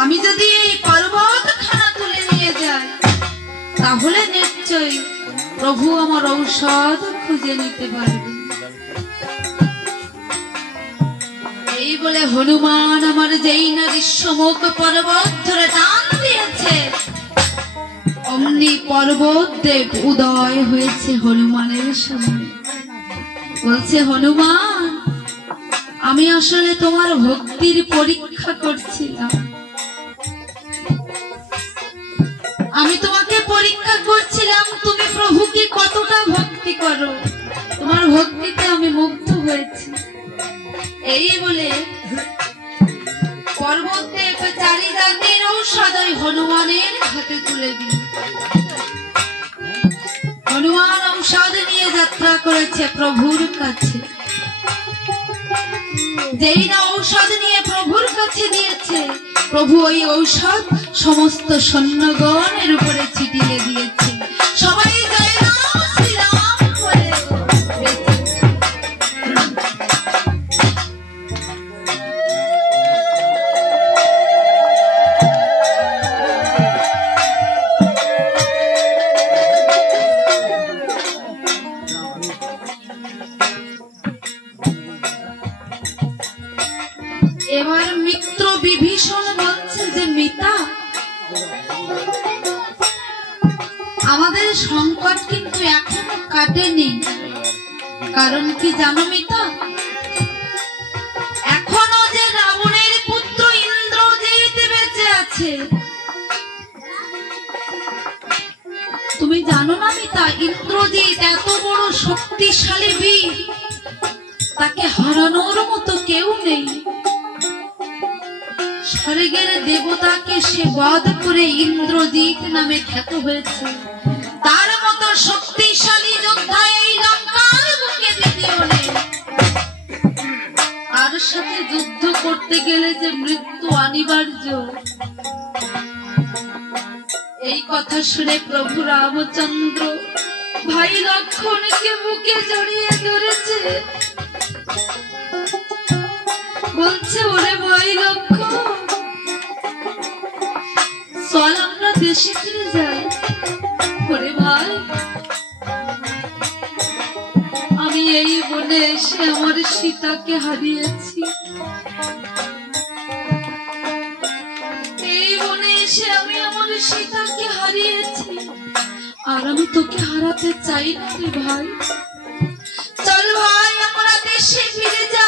আমি যদি এই পর্বতখানা তুলে নিয়ে যাই তাহলে নিশ্চয়ই প্রভু আমার ঔষধ খুঁজে নিতে পারবে। এই বলে হনুমান আমার যেই না ঋষ্যমুখ পর্বত ধরে টান দিয়েছে, অমনি পর্বত দেব উদয় হয়েছে হনুমানের সামনে। বলছে, হনুমান, আমি আসলে তোমার ভক্তির পরীক্ষা করছিলাম। আমি তোমাকে পরীক্ষা করছিলাম তুমি প্রভুকে কতটা ভক্তি করো। তোমার ভক্তিতে আমি মুগ্ধ হয়েছি। এই বলে পর্বতে চারি জাতির ঔষধ ওই হনুমানের হাতে তুলে দিল। হনুমান ঔষধ নিয়ে যাত্রা করেছে প্রভুর কাছে। যেই না ঔষধ নিয়ে প্রভুর কাছে দিয়েছে, প্রভু ওই ঔষধ সমস্ত সৈন্যগণের উপরে ছিটিয়ে দিয়েছে। সবাই জয় রাম শ্রীরাম বলে এবার মিত্র বিভীষণ বলছে যে, মিতা, আমাদের সংকট কিন্তু এখনো কাটেনি। কারণ কি জানো মিতা? এখনো যে রাবণের পুত্র ইন্দ্রজিৎ বেঁচে আছে। তুমি জানো না মিতা, ইন্দ্রজিৎ এত বড় শক্তিশালী বীর, তাকে হারানোর মতো কেউ নেই। স্বর্গের দেবতাকে সে বধ করে ইন্দ্রজিৎ নামে খ্যাত হয়েছে। তার মতো শক্তিশালী যোদ্ধা এই লঙ্কার বুকে দ্বিতীয় নেই। তার সাথে যুদ্ধ করতে গেলে যে মৃত্যু অনিবার্য। এই কথা শুনে প্রভু রামচন্দ্র ভাই লক্ষ্মণকে বুকে জড়িয়ে ধরেছে। বলছে, ওরে ভাই লক্ষ্মণ, চল আমরা দেশে ফিরে যাই। ওরে ভাই, আমি এই বনে এসে আমার সীতাকে হারিয়েছি। এই বনে এসে আমি আমার সীতাকে হারিয়েছি, আর আমি তোকে হারাতে চাই না রে ভাই। চল ভাই, আমরা দেশে ফিরে যাই।